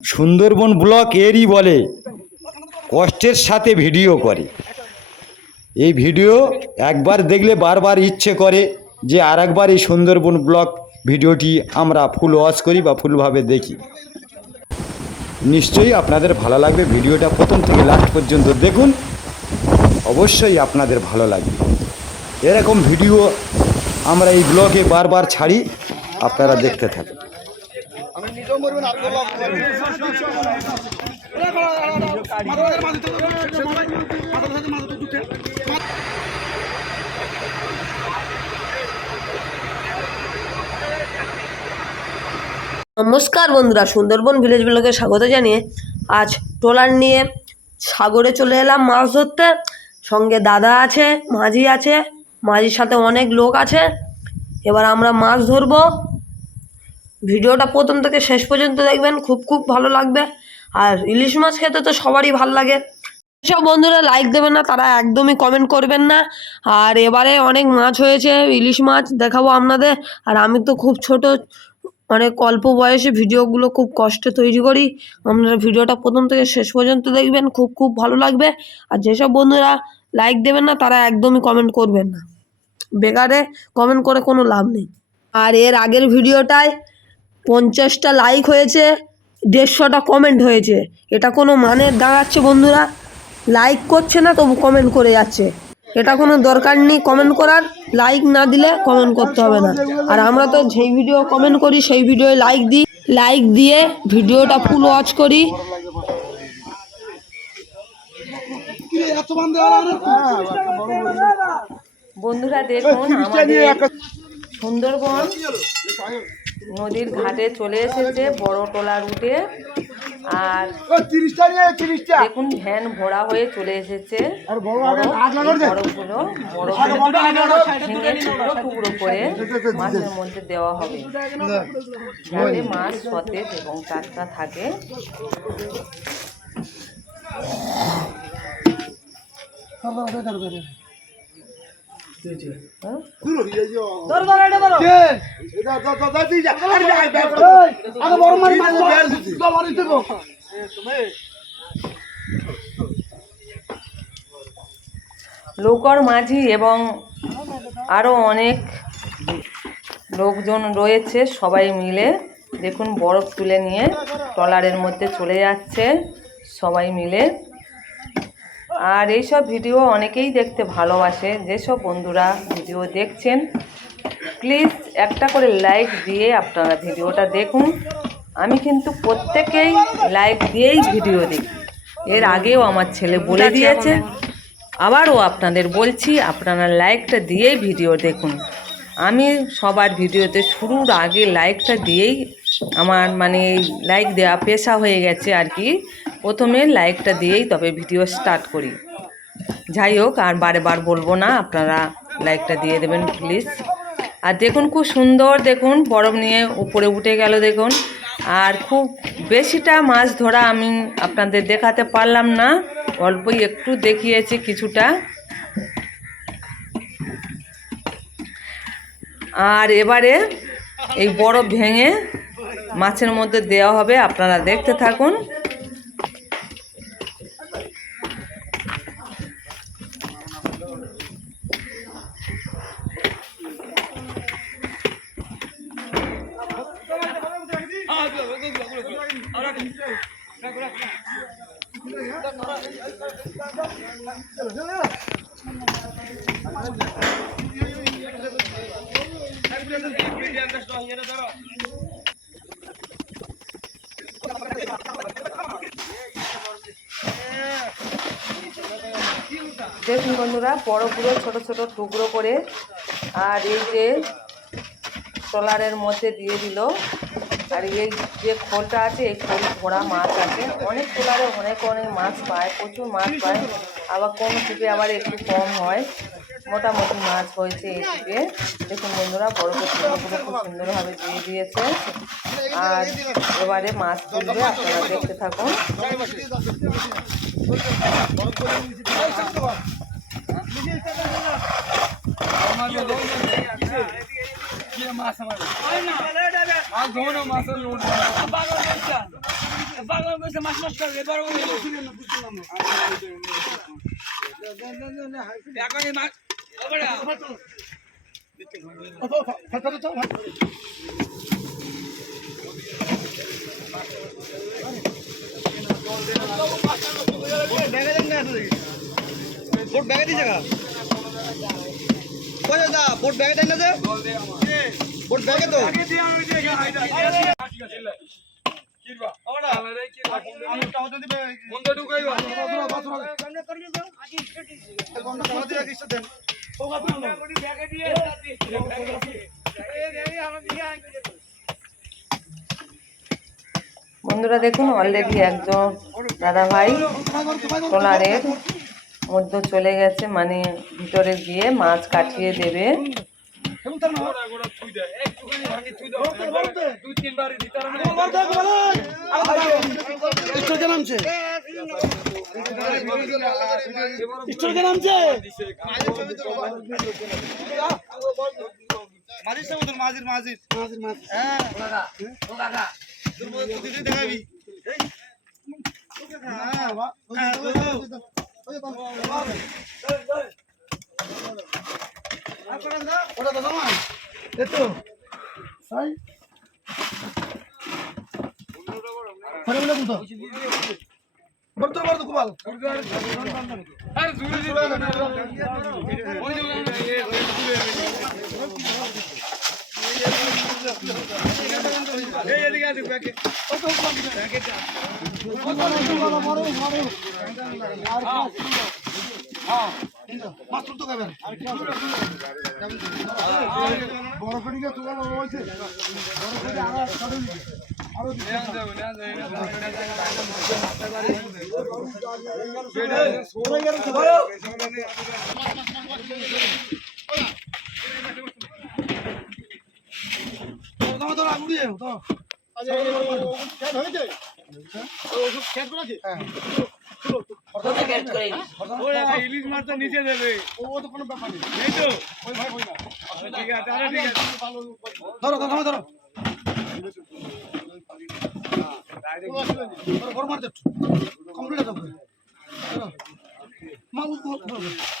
Sundarban block এরই বলে কষ্টের সাথে ভিডিও করে। এই ভিডিও একবার দেখলে বারবার ইচ্ছে করে যে আর একবার এই সুন্দরবন ব্লক ভিডিওটি আমরা ফুল ওয়াচ করি বা ফুলভাবে দেখি। নিশ্চয়ই আপনাদের ভালো লাগবে। ভিডিওটা প্রথম থেকে লাস্ট পর্যন্ত দেখুন, অবশ্যই আপনাদের ভালো লাগবে। এরকম ভিডিও আমরা এই ব্লগে বারবার ছাড়ি, আপনারা দেখতে থাকুন। নমস্কার বন্ধুরা, সুন্দরবন ভিলেজ ব্লগে স্বাগত জানিয়ে আজ ট্রলার নিয়ে সাগরে চলে এলাম মাছ ধরতে। সঙ্গে দাদা আছে, মাঝি আছে, মাঝির সাথে অনেক লোক আছে। এবার আমরা মাছ ধরবো। ভিডিওটা প্রথম থেকে শেষ পর্যন্ত দেখবেন, খুব ভালো লাগবে। আর ইলিশ মাছ খেতে তো সবারই ভালো লাগে। সব বন্ধুরা লাইক দেবেন না, তারা একদমই কমেন্ট করবেন না। আর এবারে অনেক মাছ হয়েছে, ইলিশ মাছ দেখাবো আপনাদের। আর আমি তো খুব ছোট, অনেক অল্প বয়সে ভিডিওগুলো খুব কষ্টে তৈরি করি। আপনারা ভিডিওটা প্রথম থেকে শেষ পর্যন্ত দেখবেন, খুব ভালো লাগবে। আর যেসব বন্ধুরা লাইক দেবেন না, তারা একদমই কমেন্ট করবেন না। বেকারে কমেন্ট করে কোনো লাভ নেই। আর এর আগের ভিডিওটায় 50টা লাইক হয়েছে, 150টা কমেন্ট হয়েছে। এটা কোনো মানে দাঁড়াচ্ছে বন্ধুরা? লাইক করছে না, তবু কমেন্ট করে যাচ্ছে। এটা কোনো দরকার নেই কমেন্ট করার। লাইক না দিলে কমেন্ট করতে হবে না। আর আমরা তো যেই ভিডিও কমেন্ট করি সেই ভিডিও লাইক দিই। লাইক দিয়ে ভিডিওটা ফুল ওয়াচ করি। বন্ধুরা দেখুন, আমাদের সুন্দরবন নদীর ঘাটে চলে এসেছে বড় ট্রলার উঠে। আর দেখুন ভ্যান ভরা হয়ে চলে এসেছে। বরফগুলো ভেঙে টুকরো টুকরো করে মাছের মধ্যে দেওয়া হবে, যাতে মাছ সতেজ এবং টাটকা থাকে। লোকর মাঝি এবং আরও অনেক লোকজন রয়েছে, সবাই মিলে দেখুন বরফ তুলে নিয়ে ট্রলারের মধ্যে চলে যাচ্ছে সবাই মিলে। আর এইসব ভিডিও অনেকেই দেখতে ভালোবাসে। যেসব বন্ধুরা ভিডিও দেখছেন, প্লিজ একটা করে লাইক দিয়ে আপনারা ভিডিওটা দেখুন। আমি কিন্তু প্রত্যেকেই লাইক দিয়েই ভিডিও দেখি। এর আগেও আমার ছেলে বলে দিয়েছে, আবারও আপনাদের বলছি, আপনারা লাইকটা দিয়েই ভিডিও দেখুন। আমি সবার ভিডিওতে শুরুর আগে লাইকটা দিয়েই আমার লাইক দেওয়া পেশা হয়ে গেছে আর কি। প্রথমে লাইকটা দিয়েই তবে ভিডিও স্টার্ট করি। যাই হোক, আর বারে বলবো না, আপনারা লাইকটা দিয়ে দেবেন প্লিজ। আর দেখুন খুব সুন্দর, দেখুন বরফ নিয়ে উপরে উঠে গেল দেখুন। আর খুব বেশিটা মাছ ধরা আমি আপনাদের দেখাতে পারলাম না, অল্পই একটু দেখিয়েছি কিছুটা। আর এবারে এই বরফ ভেঙে মাছের মধ্যে দেওয়া হবে, আপনারা দেখতে থাকুন। দেখুন বন্ধুরা, বড়গুলো ছোট ছোট টুকরো করে আর এই যে ট্রলারের মধ্যে দিয়ে দিল। আর এই যে খোলটা আছে, এই খোল ভরা মাছ আছে। অনেক ট্রলারে অনেক মাছ পায়, প্রচুর মাছ পায়। আবার কোন টিপে আবার একটু কম হয়। মোটামুটি মাছ হয়েছে এই টিপে। দেখুন বন্ধুরা, বরফের টুকরোগুলো খুব সুন্দরভাবে দিয়ে দিয়েছে। আর এবারে মাছ তুলবে, আপনারা দেখতে থাকুন। মাছ बोट बैग दी जगह कोई ना बोट बैग देना दे बोट बैग तो বন্ধুরা দেখুন অলরেডি একজন দাদা ভাই ট্রলারের মধ্যে চলে গেছে, মানে ভিতরে গিয়ে মাছ কাটিয়ে দেবে। ইলিশ মাছ তো নিচে দেবে, ও তো কোনো ব্যাপার নেই, এই তো ওই ভাই না, ঠিক আছে, আরে ঠিক আছে, ধরো ধরো ধরো বড় মার দে, কমপ্লিট আছে মা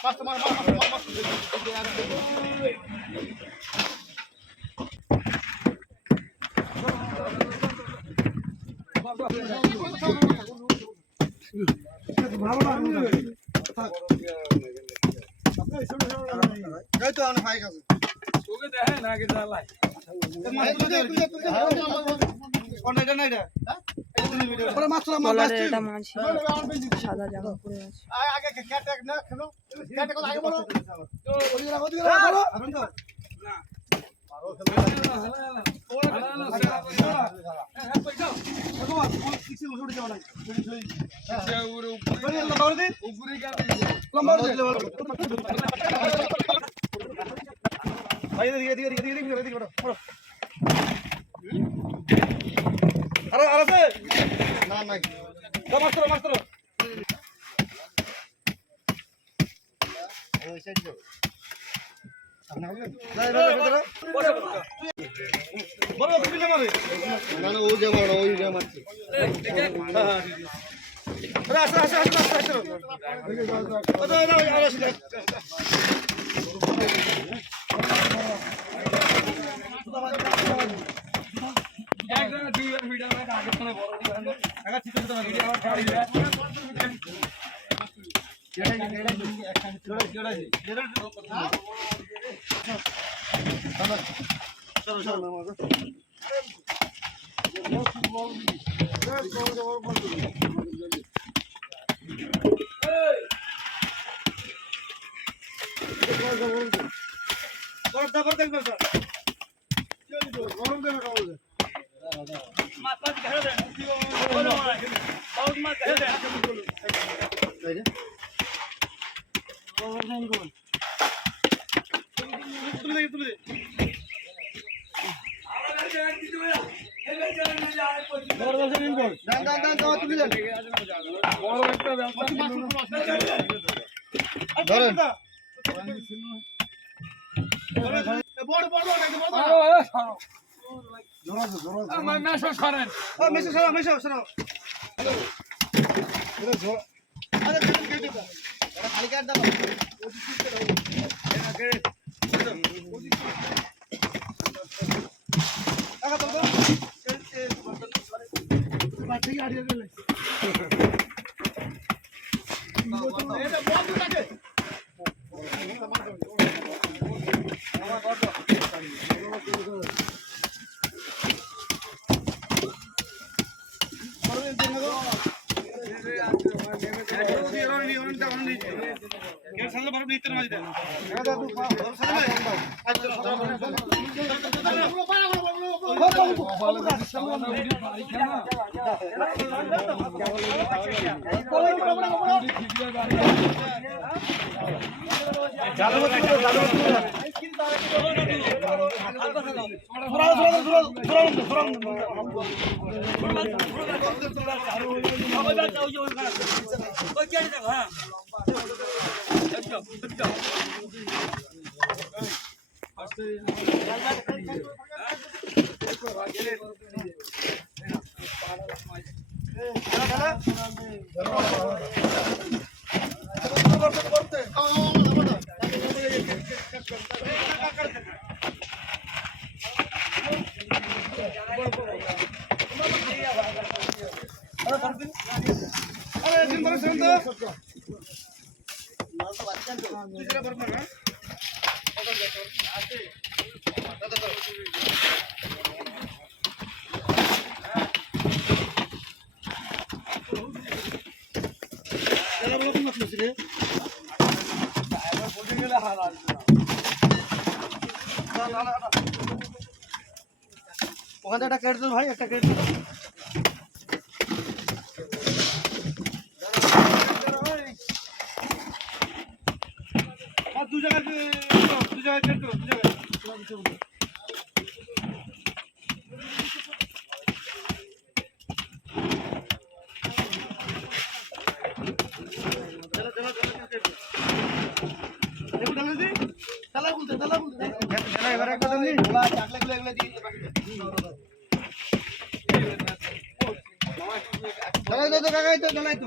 মাছ মার ভালো না এই তো আমি ফাইক আছে তোকে দেখে না আগে জ্বালাই কোন এটা না এটা পরে মাছ এটা মাছ সাদা জামা পরে আছে। আগে ক্যাট না খেলো ক্যাট কথা আগে বলো তো ওই রাখো দিও না না খালি কাট দাও ওখানে একটা কেটে দিন ভাই, একটা কেটে দিন। দু জায়গায় কেটে দু জায়গায় এবার একটা দিন চাকলেগুলো এগুলো দিয়ে দিতে পারি। জ্বালাই তো কাকাই তো জ্বালাই তো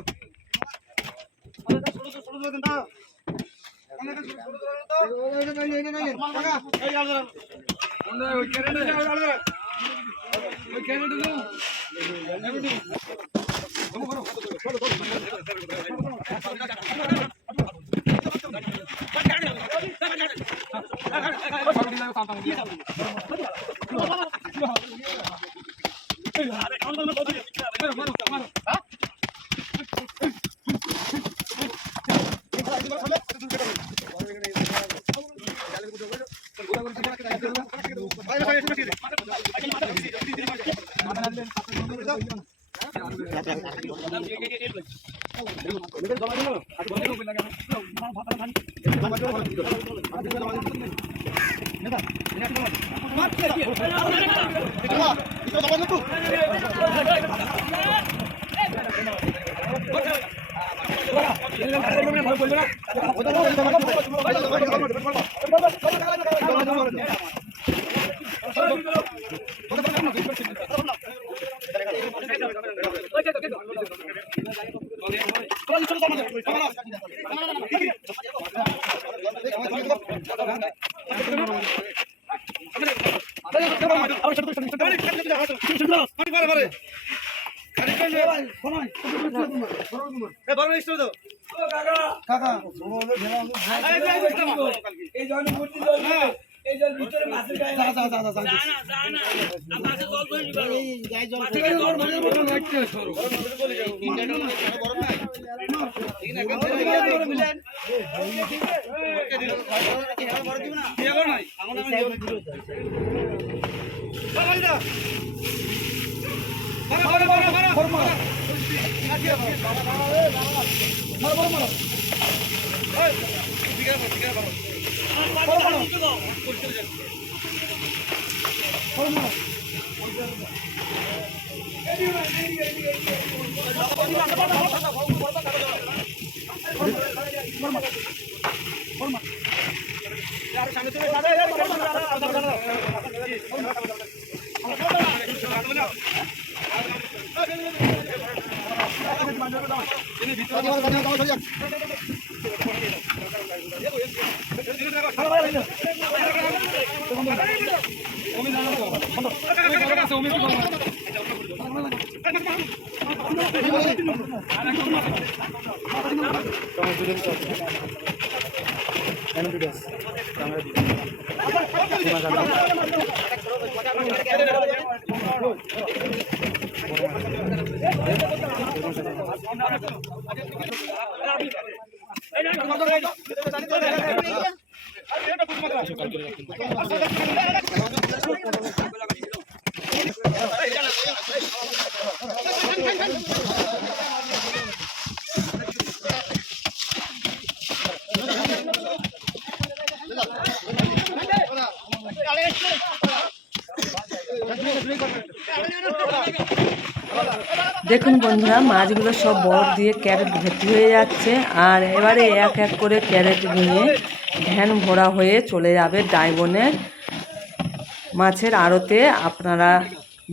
দেখুন বন্ধুরা, মাছগুলো সব বরফ দিয়ে ক্যারেট ভর্তি হয়ে যাচ্ছে। আর এবারে এক এক করে ক্যারেট নিয়ে ভ্যান ভরা হয়ে চলে যাবে ডায়মন্ডের মাছের আড়তে। আপনারা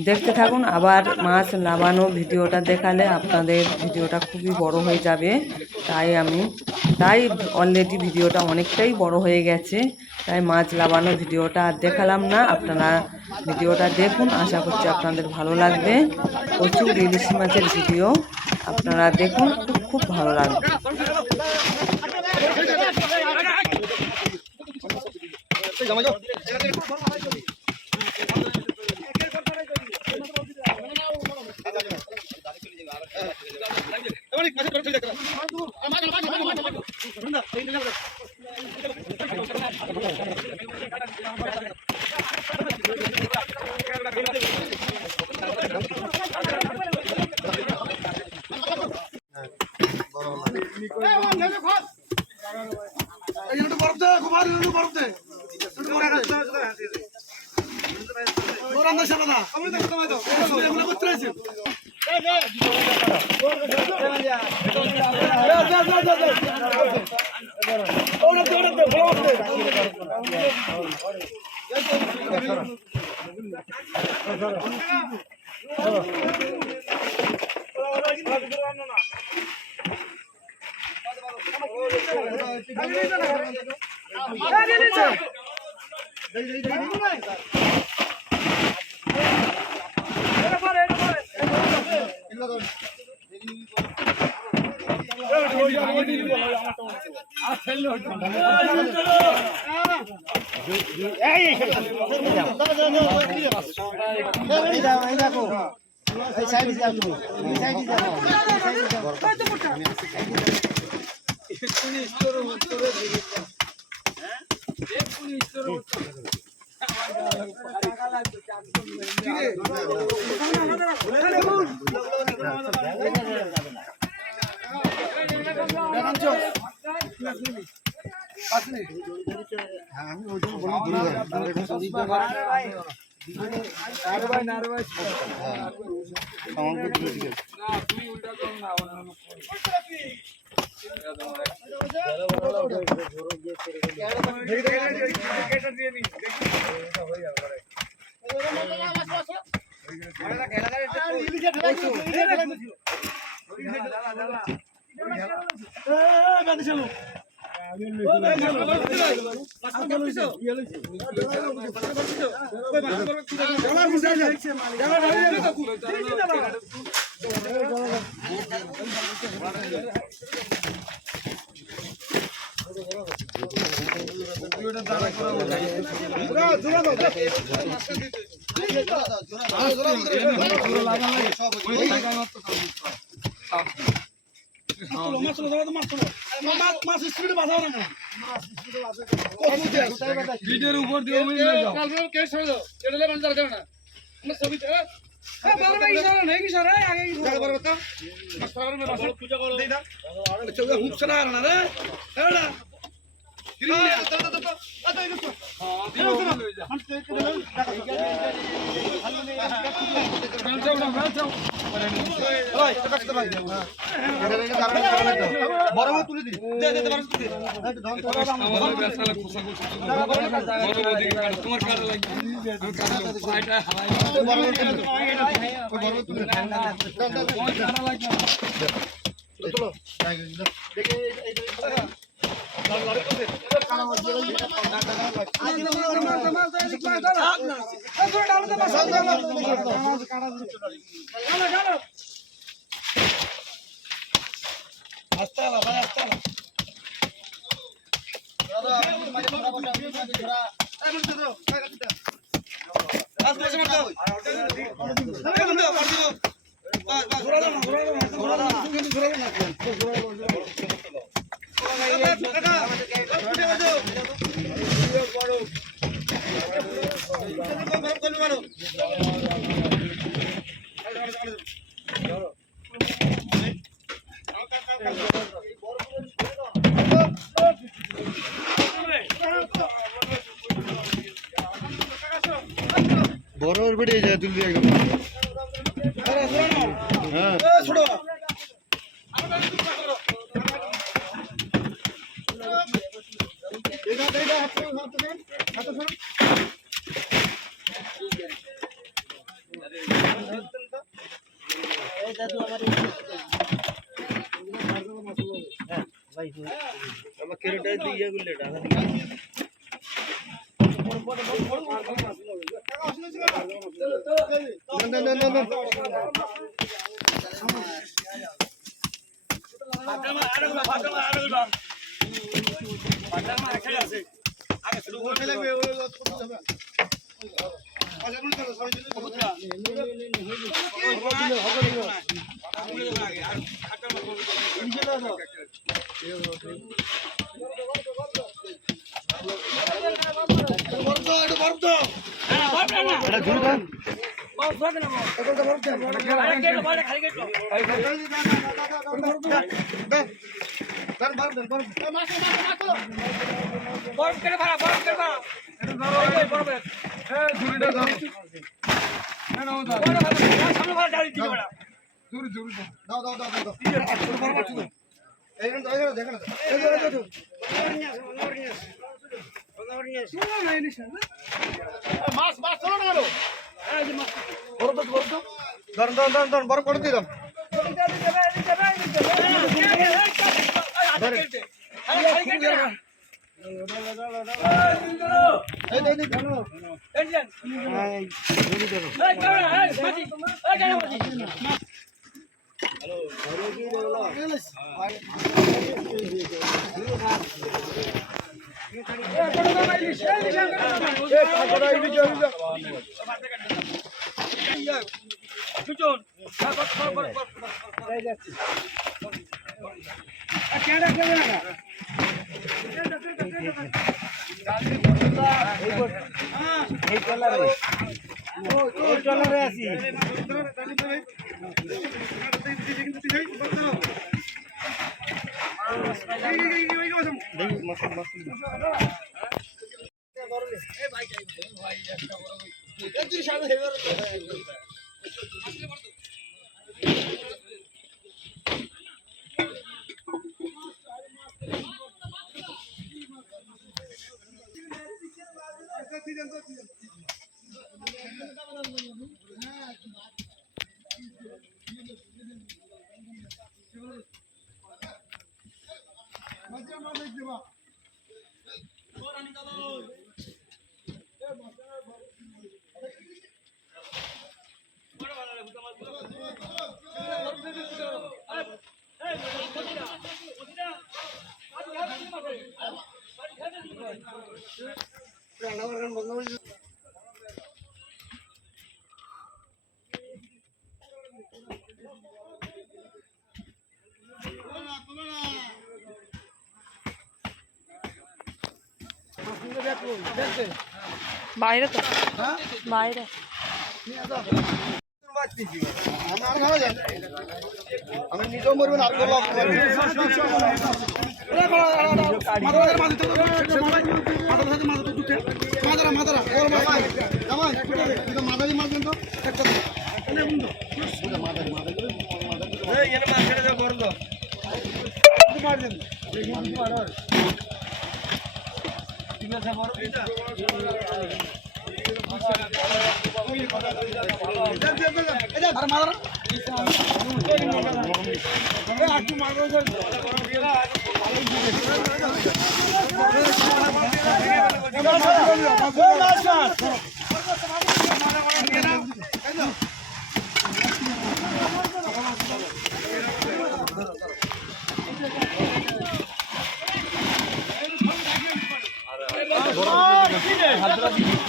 দেখতে থাকুন। আবার মাছ নামানো ভিডিওটা দেখালে আপনাদের ভিডিওটা খুবই বড় হয়ে যাবে, তাই অলরেডি ভিডিওটা অনেকটাই বড় হয়ে গেছে, তাই মাছ নামানো ভিডিওটা আর দেখালাম না। আপনারা ভিডিওটা দেখুন, আশা করছি আপনাদের ভালো লাগবে। প্রচুর ইলিশ মাছের ভিডিও আপনারা দেখুন, খুব ভালো লাগবে। ভিডিওর উপর দিয়ে তোমার বড় বেড়ে যায় তুলবি একদম হ্যাঁ ছোট বড় করে দিলাম বাইরে তো বাইরে আমি নিজেও মরবো না মাদারি মাছ কিন্তু একটু মারবো স্যার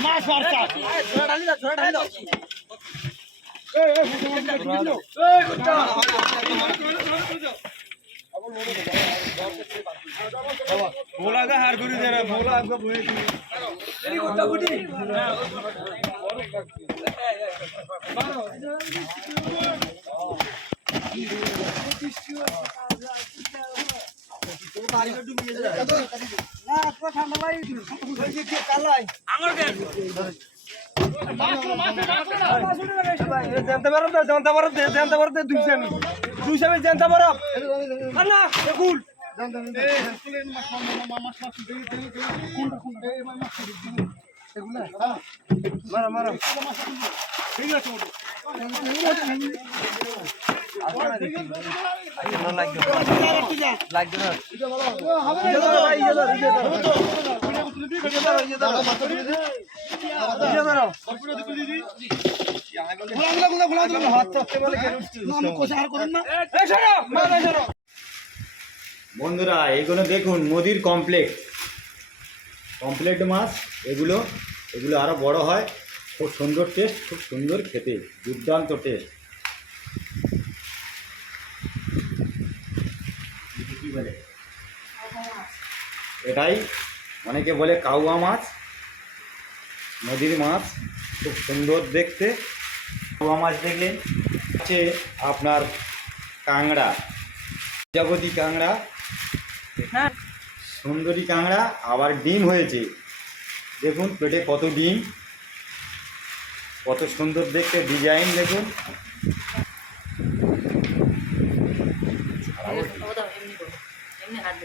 মাছ মারছা बोला का हार गुरु दे रहा बोला आपका बोए जनता बरफ दे दूसरे में जनता बरफ अल्लाह कुल मारा मारा ठीक है छोड़ বন্ধুরা এগুলো দেখুন নদীর কমপ্লেট মাছ এগুলো আরও বড় হয়, খুব সুন্দর টেস্ট, খুব সুন্দর খেতে, দুর্দান্ত টেস্ট। কী বলে এটাই অনেকে বলে কাউয়া মাছ, নদীর মাছ, খুব সুন্দর দেখতে। কাউয়া মাছ দেখলেন, আছে আপনার কাঁংড়া, প্রজাপতি কাঁংড়া, হ্যাঁ সুন্দরী কাঁংড়া, আবার ডিম হয়েছে দেখুন, পেটে কত ডিম, কত সুন্দর দেখতে ডিজাইন দেখুন।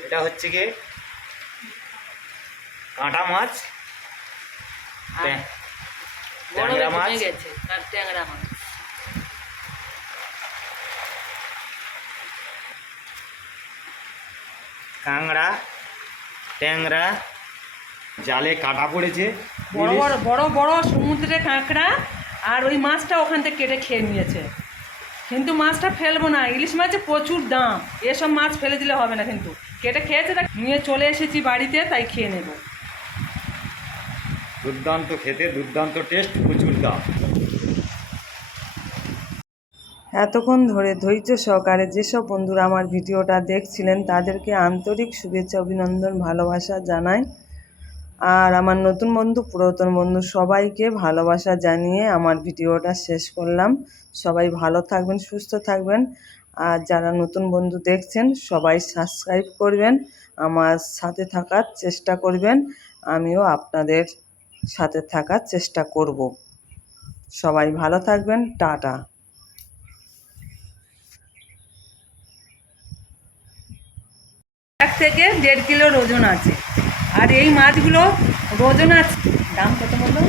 এটা হচ্ছে কি কাঁটা মাছ, ট্যাংরা মাছ, কাঁংড়া, ট্যাংরা, জালে কাটা পড়েছে, বড় বড় বড় বড় সমুদ্রে কাঁকড়া, আর ওই মাছটা ওখান থেকে কেটে খেয়ে নিয়েছে। কিন্তু মাছটা ফেলবো না, ইলিশ মাছের প্রচুর দাম, এসব মাছ ফেলে দিলে হবে না, কিন্তু কেটে খেয়েছে, তা নিয়ে চলে এসেছি বাড়িতে, তাই খেয়ে নেব। দুর্দান্ত খেতে, দুর্দান্ত টেস্ট, প্রচুর দাম। এতক্ষণ ধরে ধৈর্য সহকারে যেসব বন্ধুরা আমার ভিডিওটা দেখছিলেন তাদেরকে আন্তরিক শুভেচ্ছা, অভিনন্দন, ভালোবাসা জানাই। আর আমার নতুন বন্ধু, পুরাতন বন্ধু সবাইকে ভালোবাসা জানিয়ে আমার ভিডিওটা শেষ করলাম। সবাই ভালো থাকবেন, সুস্থ থাকবেন। আর যারা নতুন বন্ধু দেখছেন সবাই সাবস্ক্রাইব করবেন, আমার সাথে থাকার চেষ্টা করবেন, আমিও আপনাদের সাথে থাকার চেষ্টা করব। সবাই ভালো থাকবেন, টাটা। 1 থেকে 1.5 কিলোর ওজন আছে। আর এই মাছগুলো ওজন আছে, দাম কত বললো?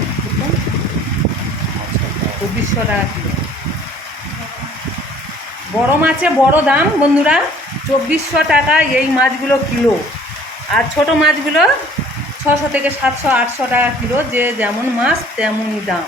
2400 টাকা কিলো। বড় মাছে বড় দাম বন্ধুরা, 2400 টাকা এই মাছগুলো কিলো। আর ছোট মাছগুলো 600 থেকে 700 800 টাকা কিলো, যে যেমন মাছ তেমনই দাম।